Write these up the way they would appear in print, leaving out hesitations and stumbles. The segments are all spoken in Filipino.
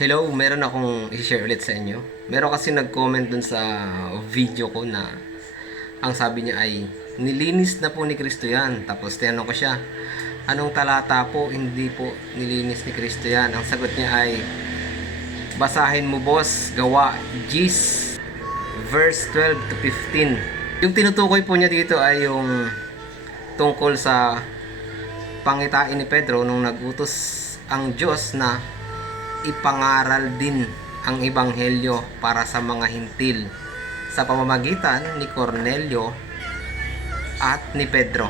Hello, meron akong i-share ulit sa inyo. Meron kasi nag-comment dun sa video ko na ang sabi niya ay nilinis na po ni Kristo yan. Tapos tinanong ko siya, anong talata po hindi po nilinis ni Kristo yan? Ang sagot niya ay, basahin mo boss, Gawa Gs verse 12 to 15. Yung tinutukoy po niya dito ay yung tungkol sa pangitain ni Pedro nung nagutos ang Diyos na ipangaral din ang ebanghelyo para sa mga hintil sa pamamagitan ni Cornelio at ni Pedro.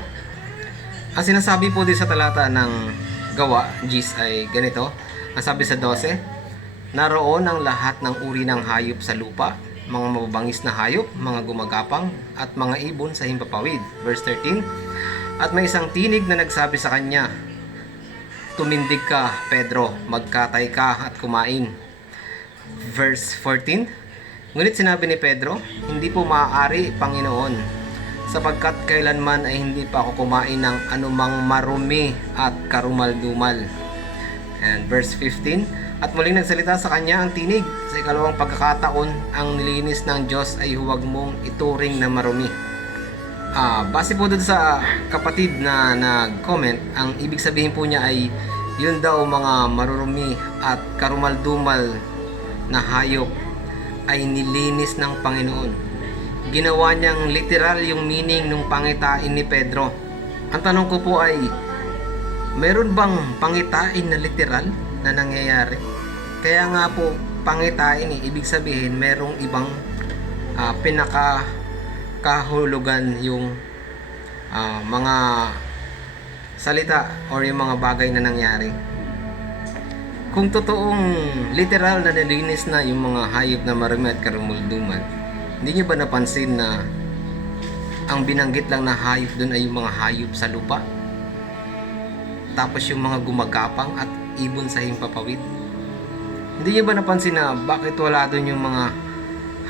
Ang sinasabi po din sa talata ng Gawa Gs ay ganito. Ang sabi sa 12, naroon ang lahat ng uri ng hayop sa lupa, mga mababangis na hayop, mga gumagapang at mga ibon sa himpapawid. Verse 13, at may isang tinig na nagsabi sa kanya, tumindig ka, Pedro, magkatay ka at kumain. Verse 14, ngunit sinabi ni Pedro, hindi po maaari, Panginoon, sapagkat kailanman ay hindi pa ako kumain ng anumang marumi at karumal-dumal. And verse 15, at muling nagsalita sa kanya ang tinig, sa ikalawang pagkakataon, ang nilinis ng Diyos ay huwag mong ituring na marumi. Base po dun sa kapatid na nag-comment, ang ibig sabihin po niya ay yun daw mga marurumi at karumal-dumal na hayop ay nilinis ng Panginoon. Ginawa niyang literal yung meaning ng pangitain ni Pedro. Ang tanong ko po ay, meron bang pangitain na literal na nangyayari? Kaya nga po pangitain ibig sabihin merong ibang pinakakahulugan yung mga salita or yung mga bagay na nangyari. Kung totoong literal na nilinis na yung mga hayop na marumi at karumulduman, hindi nyo ba napansin na ang binanggit lang na hayop doon ay yung mga hayop sa lupa? Tapos yung mga gumagapang at ibon sa himpapawid? Hindi nyo ba napansin na bakit wala doon yung mga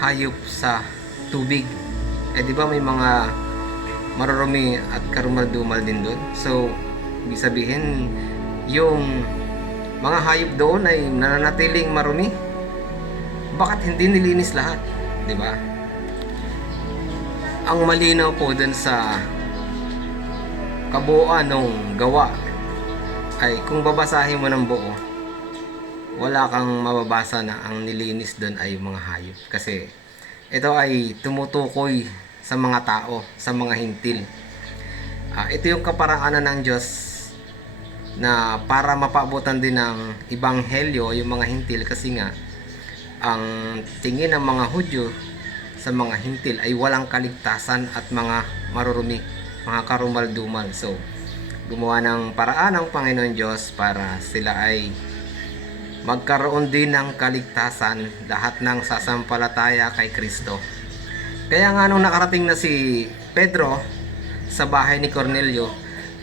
hayop sa tubig? Di ba may mga marurumi at karumal-dumal din doon? So, ibig sabihin, yung mga hayop doon ay nananatiling marumi. Bakit hindi nilinis lahat? Di ba? Ang malinaw po doon sa kabuuan ng gawa ay kung babasahin mo ng buo, wala kang mababasa na ang nilinis doon ay mga hayop. Kasi ito ay tumutukoy sa mga tao, sa mga hintil. Ito yung kaparaanan ng Diyos na para mapaabutan din ng ebanghelyo yung mga hintil, kasi nga ang tingin ng mga Hudyo sa mga hintil ay walang kaligtasan at mga marurumi, mga karumal-dumal. So, gumawa ng paraan ng Panginoon Diyos para sila ay magkaroon din ng kaligtasan, lahat ng sasampalataya kay Kristo. Kaya nga nung nakarating na si Pedro sa bahay ni Cornelio,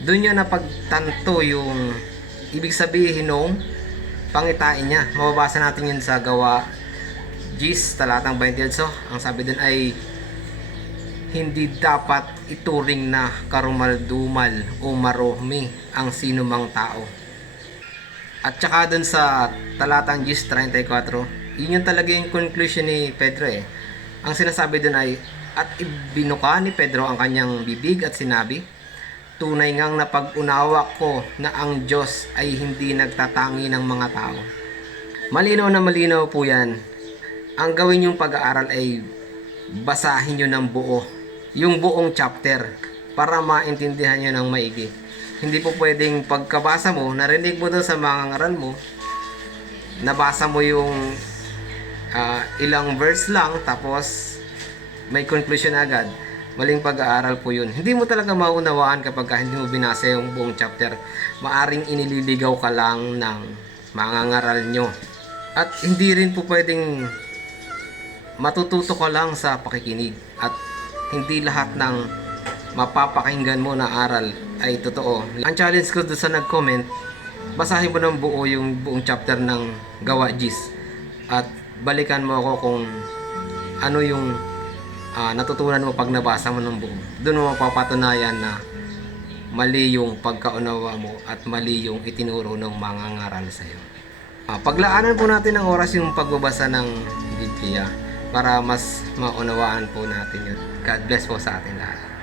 doon niya napagtanto yung ibig sabihin nung pangitain niya. Mababasa natin yun sa Gawa Gs, talatang 28. Ang sabi doon ay, hindi dapat ituring na karumal-dumal o marumi ang sinumang tao. At saka doon sa talatang Gs 34, yun yung talaga yung conclusion ni Pedro Ang sinasabi doon ay, at ibinuka ni Pedro ang kanyang bibig at sinabi, tunay ngang napag-unawa ko na ang Diyos ay hindi nagtatangi ng mga tao. Malinaw na malinaw po yan. Ang gawin yung pag-aaral ay basahin nyo ng buo, yung buong chapter, para maintindihan nyo ng maigi. Hindi po pwedeng pagkabasa mo, narinig mo doon sa mga ngaral mo, nabasa mo yung ilang verse lang, tapos may conclusion agad. Maling pag-aaral po yun. Hindi mo talaga maunawaan kapag hindi mo binasa yung buong chapter. Maaring inililigaw ka lang ng mga ngaral nyo. At hindi rin po pwedeng matututo ka lang sa pakikinig. At hindi lahat ng mapapakinggan mo na aral ay totoo. Ang challenge ko doon sa nag-comment, basahin mo ng buo yung buong chapter ng Gawa Gs. At balikan mo ako kung ano yung natutunan mo pag nabasa mo ng buo. Doon mo mapapatunayan na mali yung pagkaunawa mo at mali yung itinuro ng mga ngaral sa iyo. Paglaanan po natin ng oras yung pagbabasa ng Biblia para mas maunawaan po natin yun. God bless po sa atin lahat.